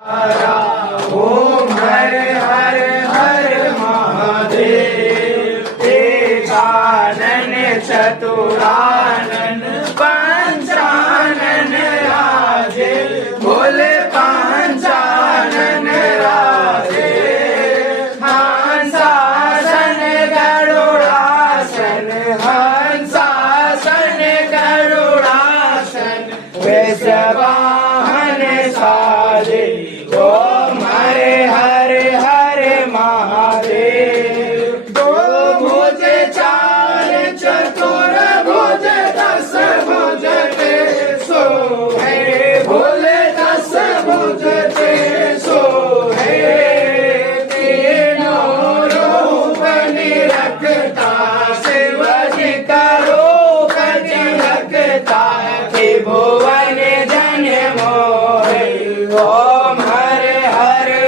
ओम हर हर हर महादेव। एकानन चतुरानन पंचानन राजे, बोले पंचानन राजे। हंसासन गरुड़ासन, हंसासन गरुड़ासन, वृषवाहन साजे। ओम हरे हरे हरे महादेव। दो भुज चार चतुर भुज, दस भुज ते सो है, बोले दस भुज ते सो है। तीनों रूप निरखता, शिव जी का रूप निरखता, त्रिभुवन जन मोहे। ओम हरे हरे